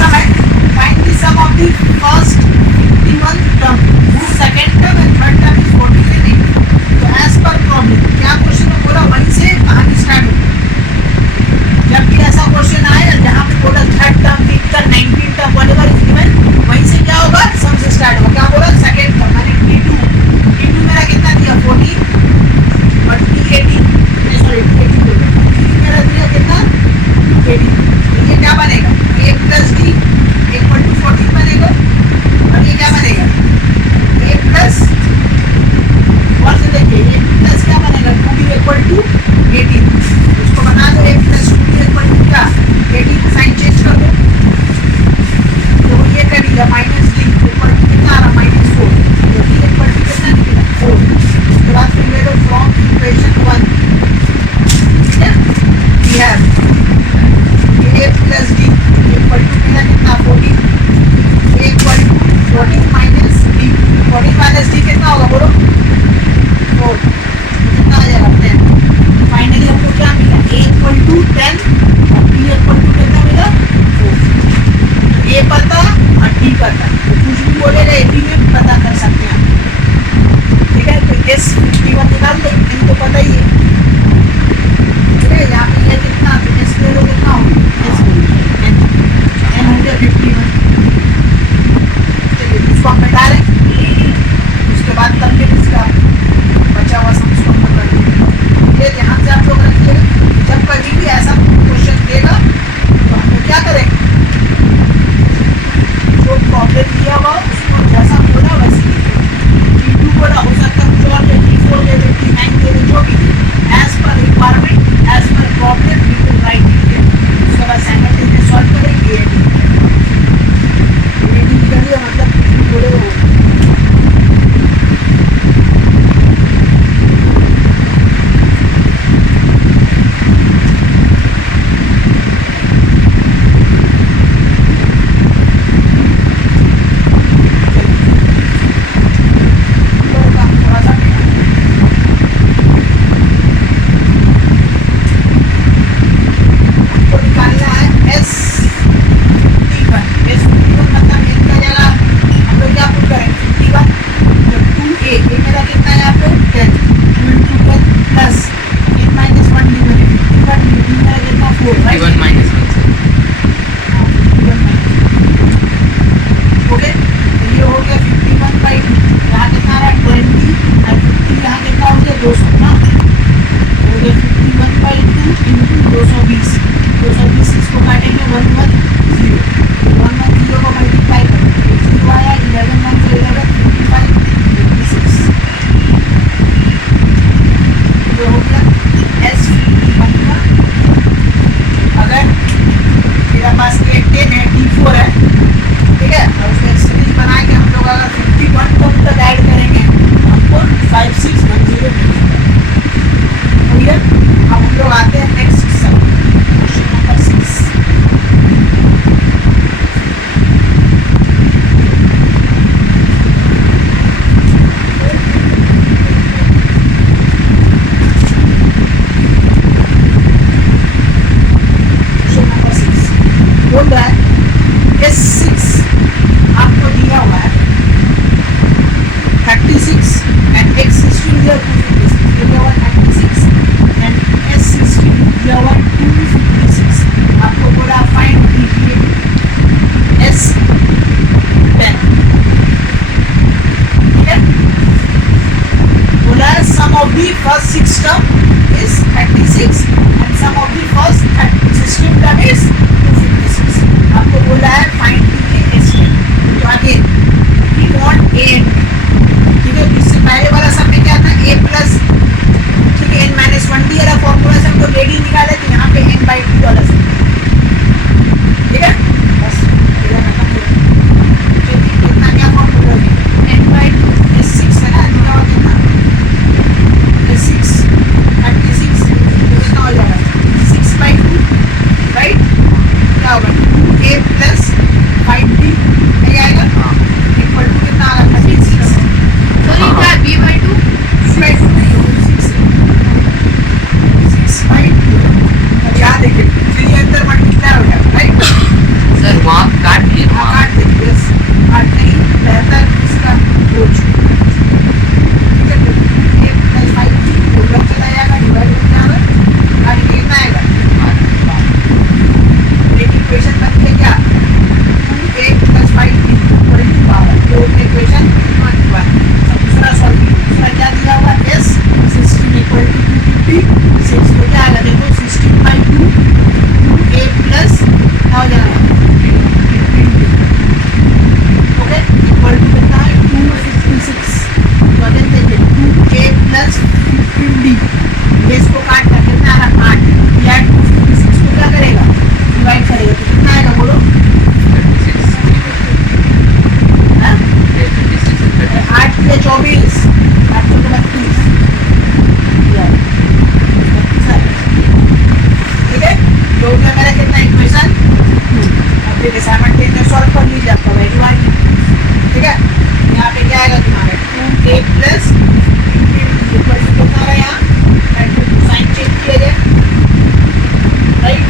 सम है, find the sum of the first 51 term, whose second term and third term is 40 and 80. तो as per problem क्या question में बोला वहीं से कहानी स्टार्ट होगी। जब भी ऐसा क्वेश्चन आए जहाँ पे बोला third term, fifth term, 19 term whatever is given, वहीं से क्या होगा, सम से स्टार्ट होगा। क्या बोला, सेकंड टर्म मैंने t2 मेरा कितना दिया 40 और t80 सॉरी t80 मेरा दिया कितना 80। तो ये क्या बनेगा, a plus d equal to 40 बनेगा। और ये क्या बनेगा, a प्लस और से देखिए a प्लस क्या बनेगा 2d इक्वल टू 80। इसको बना दो a plus 2d equal to क्या 80, साइन चेंज कर दो तो ये कर दिया माइनस d इक्वल टू कितना आ रहा -4। तो d इक्वल टू कितना निकला 4। उसके बाद फिर ले लो फ्रॉम इक्वेशन 1, ठीक है, we have a plus d equal to मिला कितना 40, a equal to 40 minus d, 40 minus d कितना होगा बोलो 4, कितना आ जाएगा 10। फाइनली हमको क्या मिला a इक्वल टू 10 और d इक्वल टू कितना मिला 4। a पता और d पता, तो कुछ भी बोलेगा a b में पता कर सकते हैं आप, ठीक है। तो s 51 निकाल दो, इनको पता ही है, ठीक है। यहाँ पे ये कितना तो s ले लो कितना होगा s n हो गया 51। चलिए इसको हम मिटा लें, उसके बाद तब फिर इसका बचा हुआ सम इसको हम कर देंगे। ये ध्यान से आप लोग रखिएगा, जब कभी भी ऐसा क्वेश्चन देगा तो हम क्या करेंगे, जो प्रॉब्लम दिया हुआ उसको जैसा बोला वैसे t2 बोला, हो सकता है कुछ और दे, t4 दे दे, t9 दे दे, जो भी as per requirement as per problem we will write it. उसके बाद साइमल्टेनियसली सॉल्व करेंगे ये करिए, मतलब t2 बोले वो वहाँ काट दिए वहाँ काट देंगे, यस काट नहीं बेहतर इसका बोझ, ठीक है। ये प्लस 5 उधर चला जाएगा, डिवाइड हो जाएगा, आगे कितना आएगा, एक इक्वेशन बन गई क्या, 2a plus 5b equal to power, ये होती है इक्वेशन 1। दूसरा सॉल्व, दूसरा क्या दिया हुआ, s 16 इक्वल टू 250, 6 को क्या आएगा देखो, 16 बाई 2 2a प्लस क्या हो जाएगा, ओके, इक्वल टू कितना है 256, तो अगेन देखिए 2a प्लस 15d, ये इसको काट कर कितना आ रहा 8, या 256 को क्या करेगा, डिवाइड करेगा, तो कितना आएगा बोलो, 8 के 24, 8 को 32, ठीक है। तो हो गया मेरा कितना इक्वेशन, अब ये साइमल्टेनियस सॉल्व कर लीजिए, आपका वैल्यू आ गई, ठीक है। यहाँ पे क्या आएगा तुम्हारा 2a प्लस इक्वल टू कितना रहा यहाँ, साइन चेंज किया जाए, राइट,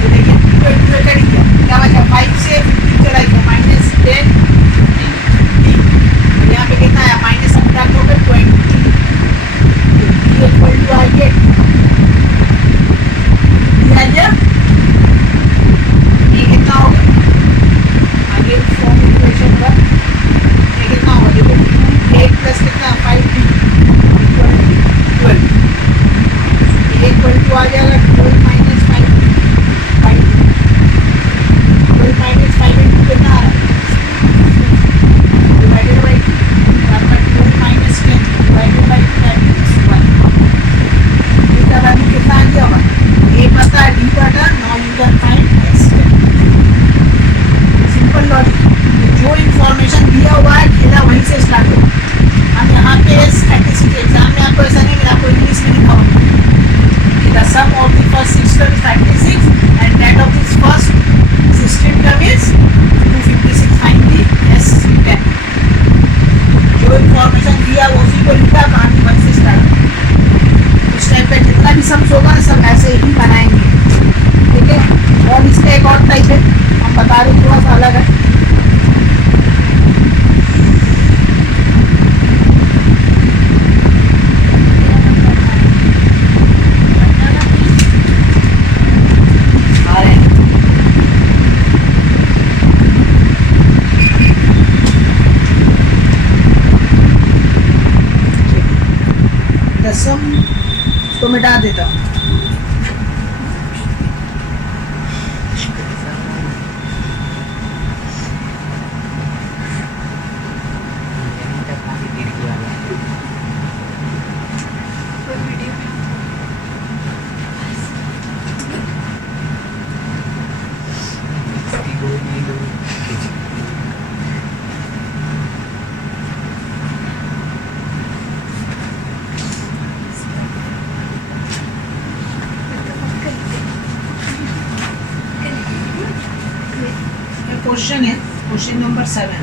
तो देखिए 2 कर दिया, क्या बचा 5 से 15 चला गया -10, यहाँ पे कितना आया माइनस सब्ट्रैक्ट हो गया 20, इक्वल टू आगे ये कितना होगा, आगे फॉर्म इक्वेशन का ये कितना होगा देखो 8 प्लस कितना 5b इक्वल टू 12, ये इक्वल टू आ जाएगा 12 माइनस 5b, 12 माइनस 5 इंटू कितना आ रहा है डिवाइडेड बाई आपका 12 माइनस 10 डिवाइडेड बाई 1, इसका वैल्यू कितना आ गया होगा, a पता है d पता, now you can find s, simple logic, जो इंफॉर्मेशन दिया हुआ है खेला वहीं से स्टार्ट हो। हम यहाँ पे स्टैटिस्टिक्स एग्जाम में आपको ऐसा नहीं मिला, आपको इंग्लिश में लिखा होगा the sum of the first 6 term is 36 and that of this first 16 term is 256, find the s10, जो इंफॉर्मेशन दिया वो उसी को लिखा, कहानी वहीं से स्टार्ट। उस टाइप पे जितना भी सम्स होगा सब ऐसे ही बनाएंगे, ठीक है। और इसका एक और टाइप है, हम बता रहे थोड़ा सा अलग है, तो मिटा देता हूँ, क्वेश्चन है, क्वेश्चन नंबर 7,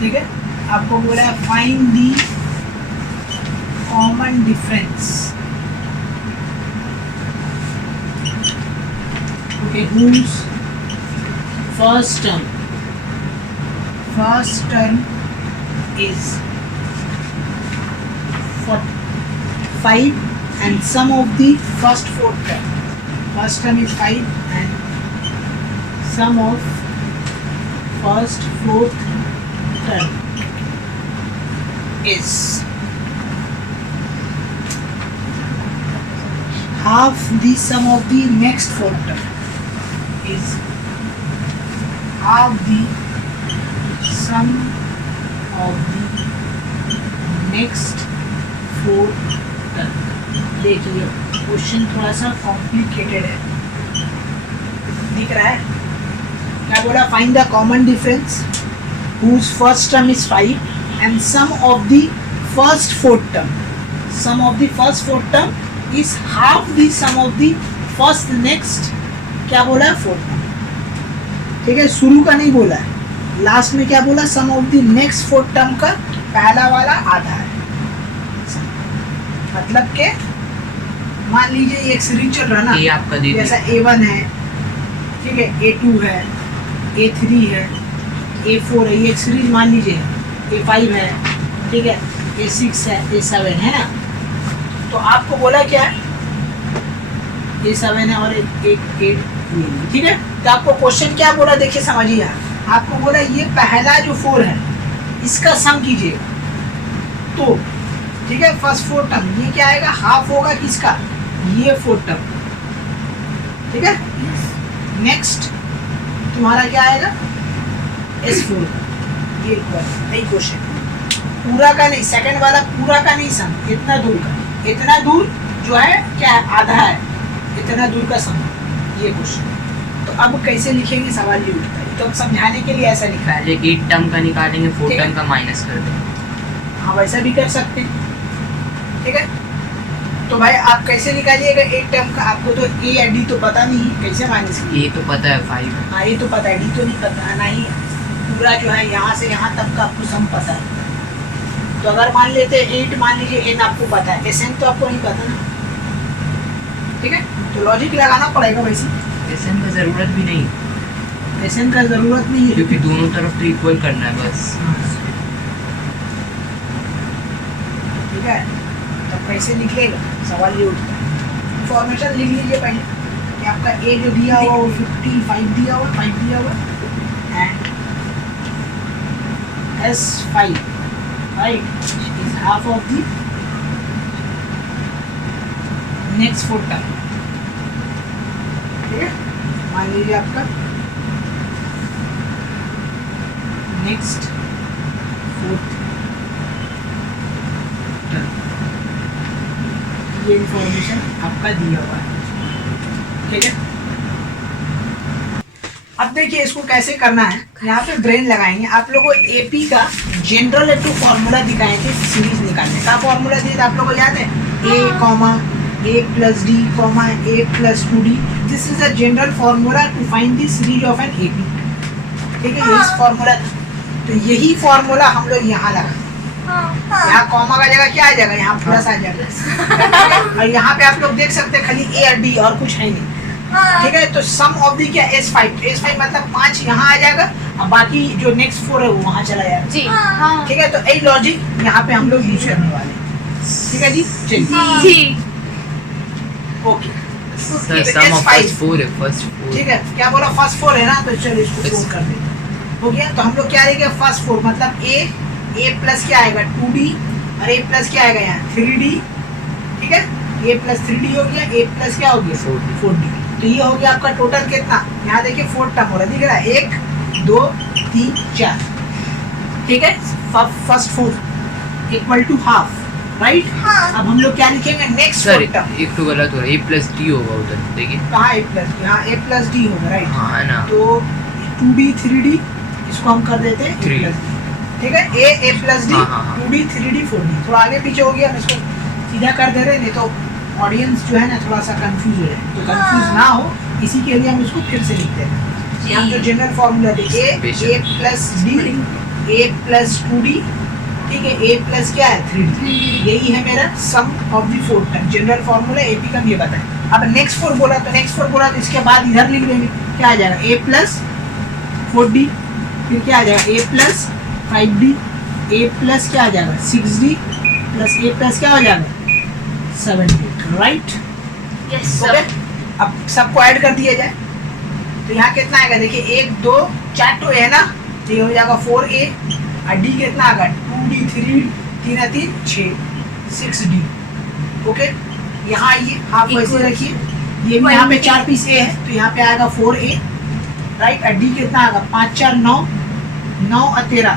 ठीक है। आपको बोला है find the common difference, okay, whose first term is 5 and sum of the first 4 term, first term is 5 and sum of first 4th term is half the sum of the next 4th term, is half the sum of the next 4th term। देखिए question थोड़ा सा complicated है, दिख रहा है, क्या बोला, find the common difference whose first term is 5 and sum of the first 4th term, sum of the first 4th term is half the sum of the first next क्या बोला 4th term, ठीक है। शुरू का नहीं बोला है, last में क्या बोला, sum of the next 4th term का पहला वाला आधा है, मतलब के मान लीजिए ये एक सीरीज चल रहा ना, ये आपका जैसा A1 है, ठीक है, A2 है, A3 है, A4 है, ये सीरीज मान लीजिए, A5 है, ठीक है, A6 है, A7 है ना। तो आपको बोला क्या है, A7 है और एक 8, ठीक है। तो आपको क्वेश्चन क्या बोला देखिए समझिए, आपको बोला ये पहला जो 4 है इसका सम कीजिए। तो ठीक है, फर्स्ट 4 टर्म ये क्या आएगा, हाफ होगा किसका, ये 4 टर्म, ठीक है। नेक्स्ट तुम्हारा क्या आएगा, S4, ये यही क्वेश्चन पूरा का नहीं, सेकंड वाला पूरा का नहीं सम, इतना दूर का, इतना दूर जो है क्या है, आधा है, इतना दूर का सम, ये क्वेश्चन। तो अब कैसे लिखेंगे सवाल ये उठता है, तो अब समझाने के लिए ऐसा लिखा है, 8 टर्म का निकालेंगे, 4 टर्म का माइनस कर देंगे। हाँ वैसा भी कर सकते हैं, ठीक है। तो भाई आप कैसे निकालिएगा 8 टर्म का, आपको तो ए या डी तो पता नहीं है, कैसे माइनस कीजिए, ये तो पता है 5। हाँ ये तो पता है, डी तो नहीं पता, ना ही पूरा जो है यहाँ से यहाँ तक का आपको सम पता है। तो अगर मान लेते 8 मान लीजिए, एन आपको पता है, एस एन तो आपको नहीं पता ना, ठीक है। तो लॉजिक लगाना पड़ेगा वैसे, एसएन का जरूरत भी नहीं, एस एन का जरूरत नहीं है, क्योंकि दोनों तरफ तो इक्वल करना है बस। ठीक है। तो कैसे निकलेगा सवाल ये उठता है, इंफॉर्मेशन लिख लीजिए पहले कि आपका ए जो दिया हुआ वो 55 दिया हुआ, 5 दिया हुआ, and S5 right is half of the next 4 term, ठीक है। मान लीजिए आपका नेक्स्ट 4th टर्म, ये इंफॉर्मेशन आपका दिया हुआ है, ठीक है। अब देखिए इसको कैसे करना है, यहाँ पे ब्रेन लगाएंगे। आप लोगों को एपी का जनरल एक फॉर्मूला दिखाए थे सीरीज निकालने का, फॉर्मूला दिया था आप लोगों को याद है, a plus d a plus 2d, this is a general formula to find the series of an AP, ठीक है। इस फॉर्मूला, तो यही फॉर्मूला हम लोग यहाँ लगाए, यहाँ कॉमा का जगह क्या आ जाएगा, यहाँ प्लस आ जाएगा, और यहाँ पे आप लोग देख सकते हैं खाली ए और डी और कुछ है नहीं, ठीक है। तो सम ऑफ दी क्या S5, S5 मतलब 5 यहाँ आ जाएगा और बाकी जो नेक्स्ट 4 है वो वहाँ चला जाएगा जी, ठीक है। तो यही लॉजिक यहाँ पे हम लोग यूज करने वाले हैं, ठीक है जी, चलिए okay. Sir sum of first 4 है, फर्स्ट 4, ठीक है। क्या बोला, फर्स्ट 4 है ना, तो चलो इसको 4 कर देते, हो गया। तो हम लोग क्या लेंगे, फर्स्ट 4 मतलब a प्लस क्या आएगा 2d और a प्लस क्या आएगा यहाँ 3d, ठीक है। a प्लस 3d हो गया, a प्लस क्या हो गया 4d। तो ये हो गया आपका टोटल कितना, यहाँ देखिए 4 टर्म हो रहा है, दिख रहा है 1 2 3 4, ठीक है। First 4 equal to half, right. अब हम लोग क्या लिखेंगे, नेक्स्ट सर 4 टर्म, एक तो गलत हो रहा है, a प्लस d होगा उधर, देखिए कहाँ a प्लस, यहाँ a प्लस d होगा, राइट। हाँ है ना, तो 2d 3d इसको हम कर देते हैं 3, ठीक है। a प्लस d, हाँ। 2d 3d 4d, थोड़ा आगे पीछे हो गया, हम इसको सीधा कर दे रहे हैं, नहीं तो ऑडियंस जो है ना थोड़ा सा कंफ्यूज हो जाए, तो कंफ्यूज ना हो इसी के लिए हम इसको फिर से लिखते हैं। यहाँ जो जनरल फॉर्मूला देखिए a plus d a plus 2d, ठीक है, a प्लस क्या है 3d, यही है मेरा sum of the 4 term, general formula AP का ये बताएं। अब नेक्स्ट 4 बोला तो नेक्स्ट 4 बोला तो इसके बाद इधर लिख देंगे, क्या आ जाएगा a प्लस 4d, फिर क्या आ जाएगा a plus 5d, a plus क्या आ जाएगा 6d प्लस a प्लस क्या हो जाएगा 7d, राइट। यस ओके, अब सबको ऐड कर दिया जाए तो यहाँ कितना आएगा, देखिए 1 2 4 तो है ना, तो ये हो जाएगा 4a और d कितना आएगा 2d 3 3 3 6 6d, ओके। यहाँ ये हाफ वैसे रखिए, ये भी यहाँ पे 4 पीस a है तो यहाँ पे आएगा 4a, राइट। और d कितना आएगा 5 4 9 9 और 13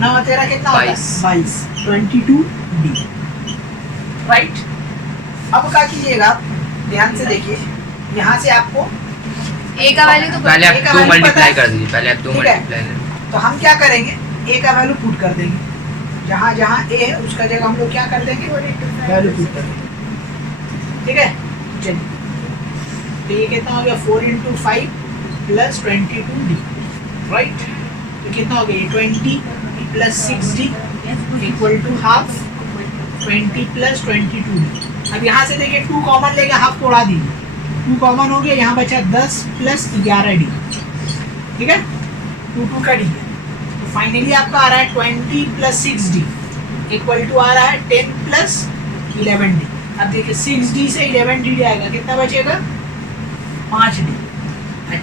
9 और 13 कितना होता है 22 22d, राइट। अब क्या कीजिएगा, ध्यान से देखिए, यहाँ से आपको ए का वैल्यू तो पहले आप A का 2 value पता मल्टीप्लाई है? कर दीजिए, पहले आप 2 ठीक है। मल्टीप्लाई करें, तो हम क्या करेंगे, a का वैल्यू पुट कर देंगे, जहाँ जहाँ a है उसका जगह हम लोग क्या कर देंगे वैल्यू पुट कर देंगे, ठीक है। चलिए तो ये कितना हो गया 4 × 5 प्लस 22d, राइट। तो कितना हो गया 20 plus 6d equal to half 20 plus 22d। अब यहाँ से देखिए 2 कॉमन लेके हाफ को उड़ा दीजिए, 2 कॉमन हो गया, यहाँ बचा 10 प्लस 11d, ठीक है, 2 का d है। तो फाइनली आपका आ रहा है 20 प्लस 6d इक्वल टू आ रहा है 10 प्लस 11d। अब देखिए 6d से 11d जाएगा, कितना बचेगा 5d,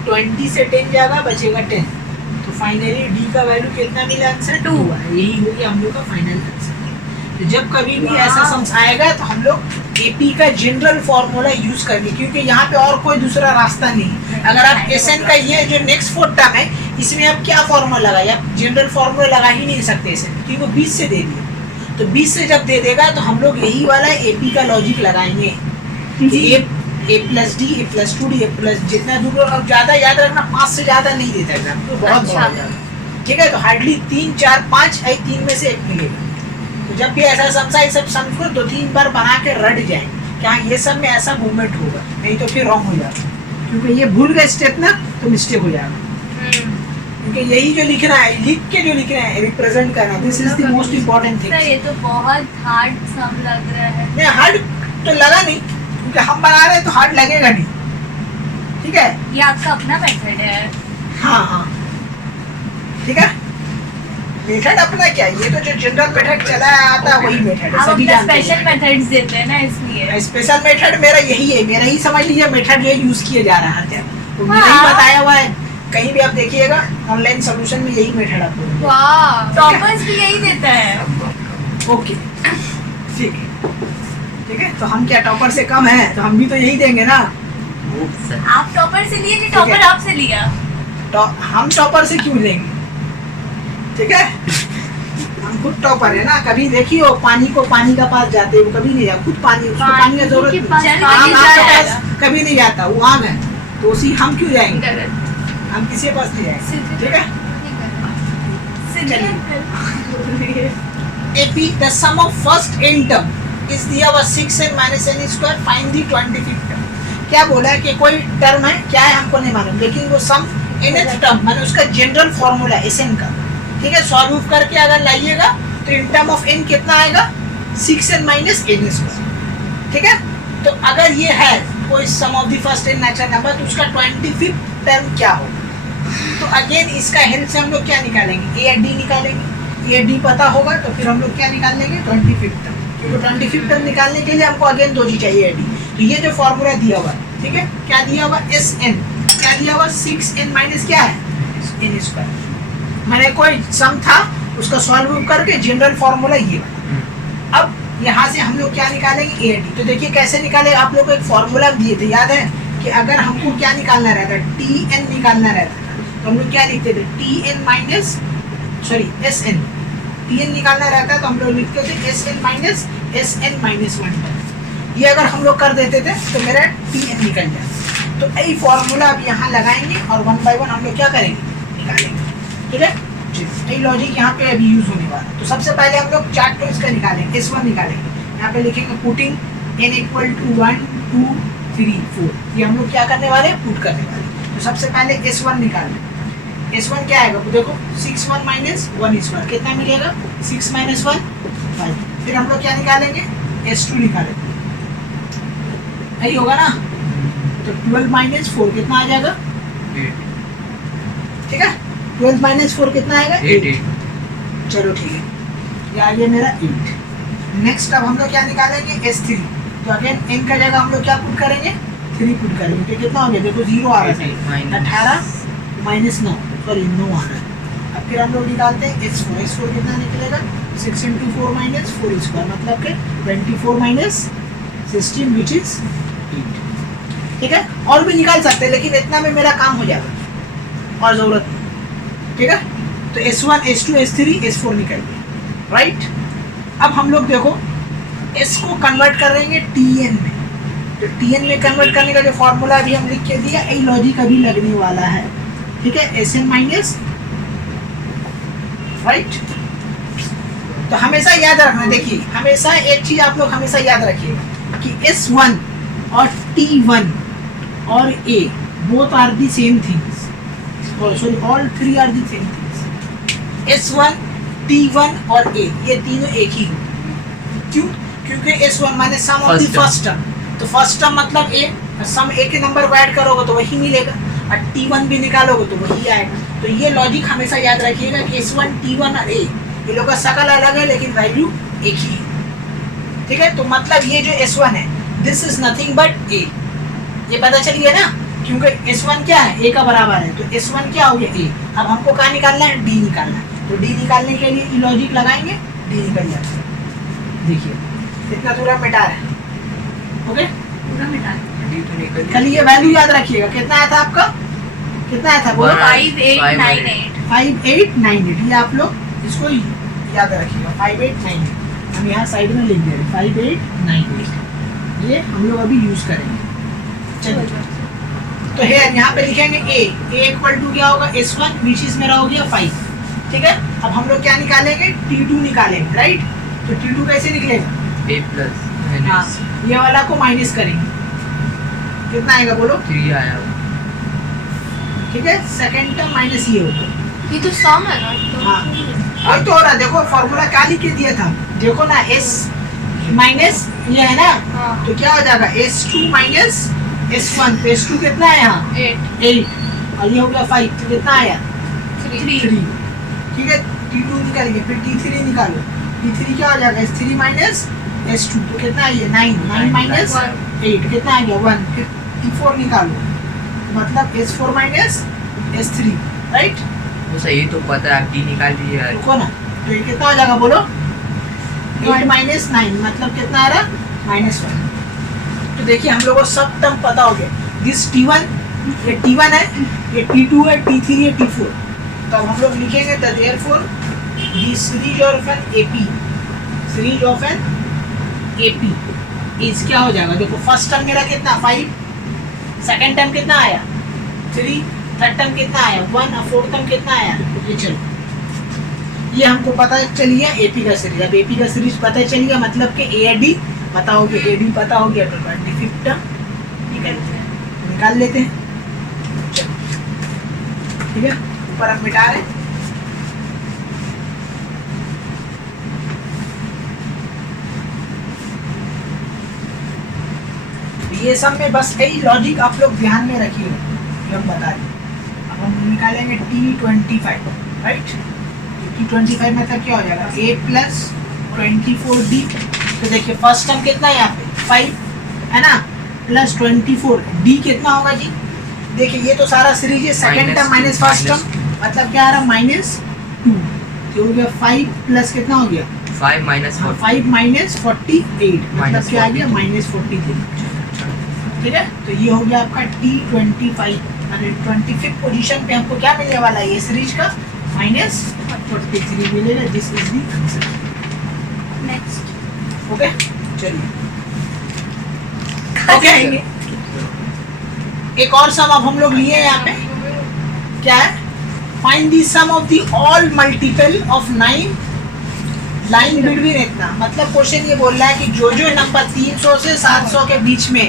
20 से 10 जाएगा बचेगा 10। तो फाइनली d का वैल्यू कितना मिला आंसर 2 है। यही हो गया हम लोग का फाइनल आंसर। तो जब कभी भी ऐसा सम्स आएगा तो हम लोग एपी का जनरल फॉर्मूला यूज करेंगे, क्योंकि यहाँ पे और कोई दूसरा रास्ता नहीं है। अगर आप एसएन का ये जो नेक्स्ट 4 टर्म है इसमें आप क्या फॉर्मूला लगाए, आप जनरल फॉर्मूला लगा ही नहीं सकते एसएन, क्योंकि वो 20 से दे दिया। तो 20 से जब दे देगा तो हम लोग यही वाला एपी का लॉजिक लगाएंगे, ए प्लस डी, ए प्लस 2d, ए प्लस जितना दूर, और ज़्यादा याद रखना 5 से ज़्यादा नहीं देता एग्जाम, तो बहुत अच्छा। बहुत ज़्यादा, ठीक है। तो हार्डली 3 4 5 है, 3 में से एक मिलेगा। तो जब भी ऐसा समझा ये सब समझो 2-3 बार बना के रट जाए कि हाँ ये सब में ऐसा मूवमेंट होगा, नहीं तो फिर रॉन्ग हो जाएगा, क्योंकि ये भूल गए स्टेप ना तो मिस्टेक हो जाएगा। क्योंकि यही जो लिखना है, लिख के जो लिखना है, रिप्रेजेंट करना, this is the most important thing. Sir ये तो बहुत हार्ड सम लग रहा है। नहीं हार्ड तो लगा नहीं, क्योंकि हम बना रहे हैं तो हार्ड लगेगा नहीं, ठीक है। ये आपका अपना मेथड है। हाँ हाँ ठीक है, मेथड अपना क्या, ये तो जो जनरल मेथड चला आता है वही मेथड है, आप सभी अपना जानते स्पेशल हैं। मेथड्स देते हैं ना, इसलिए स्पेशल मेथड मेरा यही है, मेरा ही समझ लीजिए मेथड ये यूज किया जा रहा है, तो मेरा ही हाँ। बताया हुआ है। कहीं भी आप देखिएगा ऑनलाइन सोल्यूशन में यही मेथड आपको मिलेगा। वाह, टॉपर्स भी यही देता है। ओके ठीक है, ठीक है। तो हम क्या टॉपर से कम है, तो हम भी तो यही देंगे ना। सर आप टॉपर से लिए नहीं, ठीक है। टॉपर आपसे लिया। हम टॉपर से क्यों लेंगे, ठीक है। हम खुद टॉपर है ना। कभी देखिए वो पानी को पानी का पास जाते हैं, वो कभी नहीं जाता, खुद पानी, उसको पानी की जरूरत के नहीं। पास आम पानी आपके जाएगा। पास कभी नहीं जाता, वो आम है, तो उसी हम क्यों जाएंगे, गलत। हम किसी के पास नहीं जाएंगे, ठीक है। चलिए। AP the sum of first n term is दिया हुआ 6n minus n square, find the 25th term। क्या बोला है कि कोई टर्म है, क्या है हमको नहीं मालूम, लेकिन वो सम nth टर्म माने उसका जनरल फॉर्मूला Sn का, ठीक है। सॉल्व करके अगर लाइएगा तो इन टर्म ऑफ n कितना आएगा 6n minus n square, ठीक है। तो अगर ये है कोई sum of the first n natural number, तो उसका 25th टर्म क्या होगा। तो अगेन इसका हेल्प से हम लोग क्या निकालेंगे, ए डी निकालेंगे। ए डी पता होगा तो फिर हम लोग क्या निकाल लेंगे 25th टर्म, क्योंकि 25th टर्म निकालने के लिए हमको अगेन 2 चीज चाहिए, ए डी। तो ये जो फॉर्मूला दिया हुआ है, ठीक है, क्या दिया हुआ एस एन, क्या दिया हुआ 6n माइनस क्या है n स्क्वायर, मैंने कोई सम था उसका सॉल्व करके जनरल फॉर्मूला ये बना। अब यहाँ से हम लोग क्या निकालेंगे ए डी। तो देखिए कैसे निकाले, आप लोग को एक फॉर्मूला दिए थे, याद है कि अगर हमको क्या निकालना रहता है, टी एन निकालना रहता है, तो हम लोग क्या लिखते थे, T n minus sorry S n, T n निकालना रहता है तो हम लोग लिखते थे S n minus S n minus 1। ये अगर हम लोग कर देते थे तो मेरा टी एन निकल जाता। तो यही फॉर्मूला अब यहाँ लगाएंगे और 1 बाय 1 हम लोग क्या करेंगे, निकालेंगे, ठीक है। यही लॉजिक यहाँ पे अभी यूज होने वाला है। तो सबसे पहले हम लोग चार्ट तो इसका निकालेंगे, S1 निकालेंगे। यहाँ पे लिखेंगे पुटिंग n इक्वल टू 1 2 3 4, ये हम लोग क्या करने वाले हैं, पुट करने वाले हैं। तो सबसे पहले S1 निकालें। S1 क्या आएगा, देखो 6 1 माइनस 1 स्क्वायर कितना मिलेगा, 6 माइनस 1 5। फिर हम लोग क्या निकालेंगे, S2 निकालेंगे, यही होगा ना। तो 12 माइनस 4 कितना आ जाएगा, 8 ठीक है। 12 माइनस 4 कितना आएगा 8। चलो ठीक है, ये आ गया मेरा 8। नेक्स्ट अब हम लोग क्या निकालेंगे, S3। तो अगेन n का जगह हम लोग क्या पुट करेंगे, 3 पुट करेंगे। तो कितना हो गया, देखो 0 आ रहा है, 18 माइनस 9 सॉरी 9 आ रहा है। अब फिर हम लोग निकालते हैं S4। S4 कितना निकलेगा, 6 इंटू 4 माइनस 4 स्क्वायर, मतलब कि 24 माइनस 16 विच इज 8, ठीक है। और भी निकाल सकते हैं लेकिन इतना में मेरा काम हो जाएगा और ज़रूरत नहीं, ठीक है। तो S1 S2 S3 S4 निकल गया, राइट। अब हम लोग देखो S को कन्वर्ट करेंगे TN में। तो TN में कन्वर्ट करने का जो फॉर्मूला अभी हम लिख के दिया, यही लॉजिक अभी लगने वाला है, ठीक है। SN minus, right. तो हमेशा याद रखना, देखिए हमेशा एक चीज आप लोग हमेशा याद रखिएगा कि S1 और T1 और A both are the same things, sorry all 3 are the same things. S1 T1 और A ये तीनों एक ही हो। क्यों, क्योंकि S1 माने sum of the First term। First term, तो फर्स्ट टर्म मतलब A, सम एक ही नंबर को ऐड करोगे तो वही मिलेगा, और T1 भी निकालोगे तो वही आएगा। तो ये लॉजिक हमेशा याद रखिएगा कि S1 T1 और A ये लोग का शकल अलग है लेकिन वैल्यू एक ही है। ठीक है, तो मतलब ये जो S1 है this is nothing but A, ये पता चलिए ना, क्योंकि S1 क्या है A का बराबर है, तो S1 क्या हो गया A। अब हमको क्या निकालना है, D निकालना है, तो D निकालने के लिए लॉजिक लगाएंगे, D निकल जाता है। देखिए इतना दूर मिटा रहे हैं। ओके, पूरा मिटा डी तो निकल खाली ये वैल्यू याद रखिएगा। कितना आया था आपका, कितना आया था बोलो, 5898 5898। ये आप लोग इसको याद रखिएगा, 5898 हम यहाँ साइड में लिख दे रहे हैं, 5898 ये हम लोग अभी यूज करेंगे। चलिए, तो है यहाँ पे लिखेंगे A इक्वल टू क्या होगा S1 विच इज मेरा हो गया 5। ठीक है, अब हम लोग क्या निकालेंगे, T2 निकालेंगे, राइट। तो T2 कैसे निकलेगा, A प्लस हाँ ये वाला को माइनस करेंगे, कितना आएगा बोलो, 3 आया। ठीक है, सेकंड टर्म माइनस ये होगा। ये तो सम है ना, तो हाँ वही तो हो रहा है, देखो फॉर्मूला क्या लिख के दिया था, देखो ना S माइनस ये है ना, हाँ तो क्या हो जाएगा S2 माइनस S1, तो S2 कितना है यहाँ 8 और ये हो गया 5, तो कितना आया 3। ठीक है, T2 निकालेंगे, फिर T3 निकालो, T3 क्या हो जाएगा S3 माइनस S2, तो कितना है 9 माइनस 8 कितना आ गया 1, फिर T4 निकालो, तो मतलब S4 माइनस S3, राइट। वो सही तो पता है, आप डी निकाल लीजिए यार। रुको ना, तो ये कितना हो जाएगा बोलो, 8 माइनस 9 मतलब कितना आ रहा -1। तो देखिए हम लोग को सब टर्म पता हो गया, दिस T1 ये T1 है, ये T2 है, T3 है, T4। तो अब हम लोग लिखेंगे the therefore the series of an AP, series of an AP is क्या हो जाएगा, देखो फर्स्ट टर्म मेरा कितना 5, सेकंड टर्म कितना आया 3, थर्ड टर्म कितना आया 1 और फोर्थ टर्म कितना आया, ये चलो ये हमको पता चलिए AP का सीरीज। अब AP का सीरीज पता चलिए मतलब कि AD पता हो गया, AD पता हो गया, तो 25th टर्म निकाल लेते हैं। चलो ठीक है, ऊपर हम मिटा रहे हैं। ये सब में बस कई लॉजिक आप लोग ध्यान में रखिएगा, ये हम बता रहे। अब हम निकालेंगे T25, राइट। T25 मतलब क्या हो जाएगा A प्लस 24D। तो देखिए फर्स्ट टर्म कितना है यहाँ पे 5 है ना, प्लस 24 D कितना होगा जी, देखिए ये तो सारा सीरीज है, second term minus first term मतलब क्या आ रहा -2, तो हो गया 5 प्लस कितना हो गया 5 माइनस 5 माइनस 48 मतलब क्या आ गया -43। ठीक है, तो ये हो गया आपका T25 और 25th पोजीशन पे हमको क्या मिलने वाला है, ये सीरीज का -43 मिलेगा, this is the answer. Next okay, चलिए ओके आएंगे। एक और सम अब हम लोग लिए हैं यहाँ पे, क्या है, find the sum of the all multiple of 9 lying between इतना। मतलब क्वेश्चन ये बोल रहा है कि जो नंबर 300 से 700 के बीच में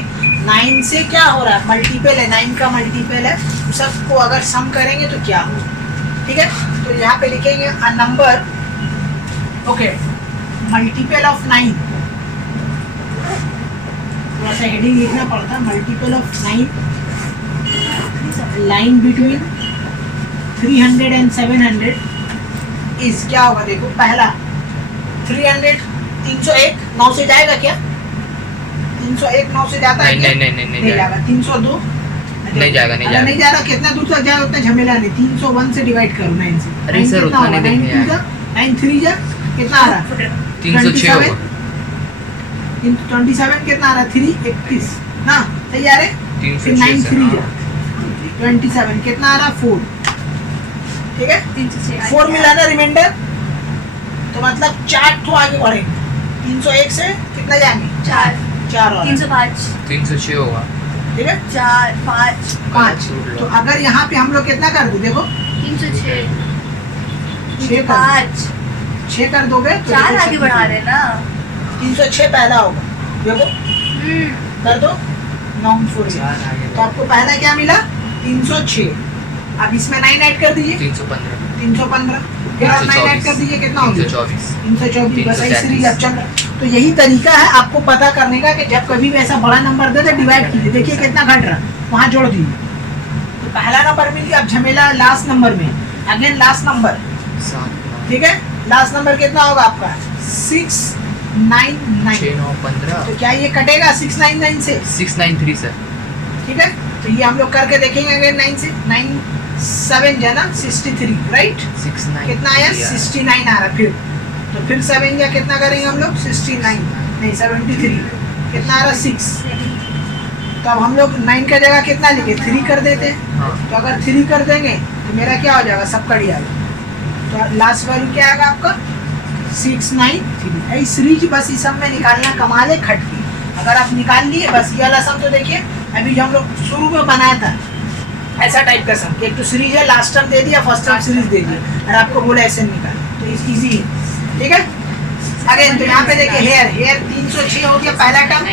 9 से क्या हो रहा है, मल्टीपल है, 9 का मल्टीपल है, तो सबको अगर सम करेंगे तो क्या हो। ठीक है, तो यहाँ पे लिखेंगे a number, okay, multiple of 9, थोड़ा सा हेडिंग लिखना पड़ता है, multiple of 9 lying between 300 and 700 is क्या होगा, देखो पहला 300 301 9 से जाएगा क्या, 301 9 से जाता है क्या? नहीं जाएगा। 302 नहीं जाएगा, नहीं जा रहा, कितना दूर तक जाएगा उतना झमेला नहीं, 301 से डिवाइड करो 9 से। अरे सर उतना नहीं देखने यार, 9 3 जा कितना आ रहा, 306 होगा, 27 कितना आ रहा, 3 31 ना, सही आ रहे, फिर 9 3 जा 27 कितना आ रहा 4। ठीक है, 4 मिला ना रिमाइंडर, तो मतलब 4 तो आगे बढ़ेंगे, 301 से कितना जाएंगे 4 और 305 होगा। ठीक है, 4 5 5। तो अगर यहाँ पे हम लोग कितना कर दो, देखो 306 6 5 6 कर दोगे तो 4 आगे बढ़ा रहे ना, 306 पहला होगा, देखो कर दो 9 4 4 आगे तो आपको पहला क्या मिला 306, अब इसमें 9 ऐड कर दीजिए 315 315, फिर आप 9 ऐड कर दीजिए कितना हो गया 324 324, बस ऐसे 333। सीरीज अब चल रहा। तो यही तरीका है आपको पता करने का कि जब कभी भी ऐसा बड़ा नंबर दे तो डिवाइड कीजिए, देखिए कितना घट रहा, वहाँ जोड़ दीजिए। तो पहला नंबर मिल गया, अब झमेला लास्ट नंबर में, अगेन लास्ट नंबर, 7 ठीक है। लास्ट नंबर कितना होगा आपका 699, 6 9 15 तो क्या ये कटेगा 699 से, 693 सर। ठीक है। तो ये हम लोग करके देखेंगे अगेन 9 से, 9 7 जो है ना 63, राइट, 69 कितना आया 69 आ रहा, फिर 7 या कितना करेंगे हम लोग 69 नहीं 73, कितना आ रहा 6। तो अब हम लोग 9 का जगह कितना लिखे 3 कर देते हैं। हाँ तो अगर 3 कर देंगे तो मेरा क्या हो जाएगा, सब कट जाएगा। तो लास्ट वैल्यू क्या आएगा आपका 693। इस सीरीज बस इस सब में निकालना कमाल है खट की। अगर आप निकाल लिए बस ये वाला सम, तो देखिए अभी जो हम लोग शुरू में बनाया था ऐसा टाइप का सम, एक तो सीरीज है, लास्ट टर्म दे दिया, फर्स्ट टर्म सीरीज दे दिया और आपको बोला ऐसे निकाल, तो इजी है, ठीक है। अगेन तो यहाँ पे देखिए हेयर 306 हो गया पहला टर्म,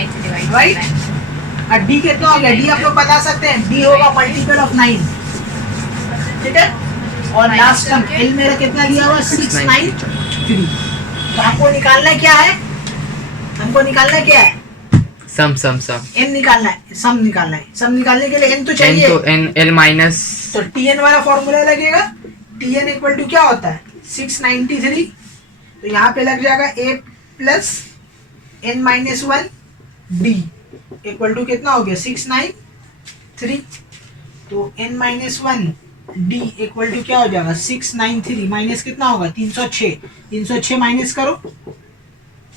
राइट। और डी कितना हो गया, डी आप लोग बता सकते हैं, डी होगा मल्टीपल ऑफ 9, ठीक है। और लास्ट टर्म एल मेरा कितना दिया हुआ 693। तो हमको निकालना क्या है, हमको निकालना क्या है, सम एन निकालना है, सम निकालना है। सम निकालने के लिए एन तो n चाहिए, तो n l माइनस, तो टी एन वाला फॉर्मूला लगेगा। टी एन इक्वल टू क्या होता है 693, तो यहाँ पे लग जाएगा a plus n minus 1 d equal to कितना हो गया 693। तो n minus 1 d equal to क्या हो जाएगा 693 माइनस कितना होगा 306, 306 माइनस करो,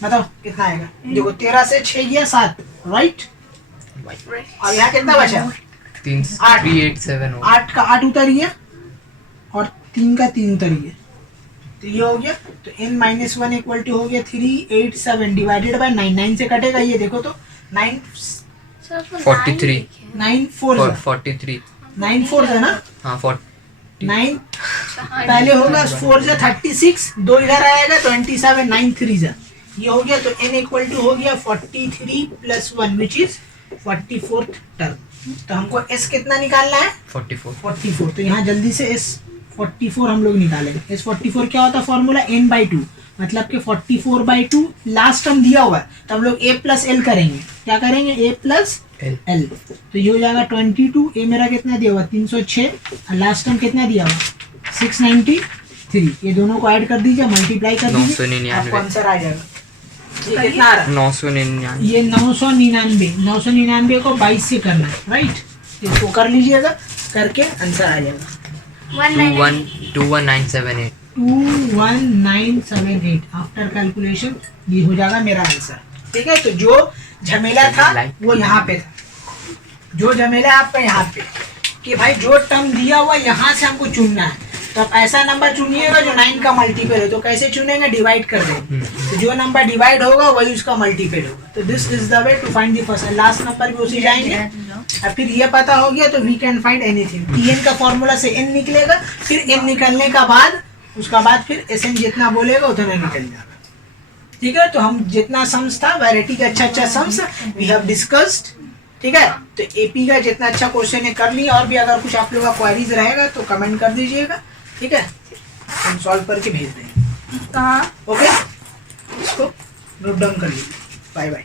बताओ कितना आएगा। देखो 13 से 6 गया 7, राइट। और यहाँ कितना बचा 387 हो 8 का 8 उतर गया और 3 का 3 उतर गया, तो ये हो गया। तो n माइनस 1 इक्वल टू हो गया 387 डिवाइडेड बाय 9, 9 से कटेगा ये, देखो तो 9 43 9 4 43 9 4 है ना, हाँ 9 पहले होगा 4 जा 36, 2 इधर आएगा 27, 9 3 जा ये हो गया। तो n इक्वल टू हो गया 43 plus 1 which is 44th term. तो हमको s कितना निकालना है 44। तो यहाँ जल्दी से s 44 हम लोग निकालेंगे। s 44 क्या होता है फॉर्मूला n/2, मतलब कि 44/2 लास्ट टर्म दिया हुआ है, तो हम लोग a प्लस एल करेंगे। क्या करेंगे a प्लस एल, तो ये हो जाएगा 22। a मेरा कितना दिया हुआ 306 और लास्ट टर्म कितना दिया हुआ 693। ये दोनों को ऐड कर दीजिए, मल्टीप्लाई कर दीजिए, 999 आपको आंसर आ जाएगा। ये कितना आ रहा है 999 ये 999 को 22 से करना है, राइट। इसको कर लीजिएगा, करके आंसर आ जाएगा 21978 21978 आफ्टर कैलकुलेशन ये हो जाएगा मेरा आंसर, ठीक है। तो जो झमेला था वो यहाँ पे था, जो झमेला आपका यहाँ पे कि भाई जो टर्म दिया हुआ यहाँ से हमको चुनना है, तो आप ऐसा नंबर चुनिएगा जो 9 का मल्टीपल है। तो कैसे चुनेंगे, डिवाइड कर देंगे, तो जो नंबर डिवाइड होगा वही उसका मल्टीपल होगा। तो this is the way to find the first, last number भी उसी जाएंगे। और फिर ये पता हो गया तो we can find anything. T n का फॉर्मूला से एन निकलेगा, फिर एन निकलने का बाद उसका बाद फिर एस एन जितना बोलेगा उतना निकल जाएगा, ठीक है। तो हम जितना सम्स था वैरायटी का अच्छा सम्स वी हैव डिस्कस्ड, ठीक है। तो एपी का जितना अच्छा क्वेश्चन है कर लिया, और भी अगर कुछ आप लोगों का क्वेरीज रहेगा तो कमेंट कर दीजिएगा, ठीक है, हम सॉल्व करके भेज देंगे। ओके, इसको नोट डाउन कर लीजिए। Bye bye.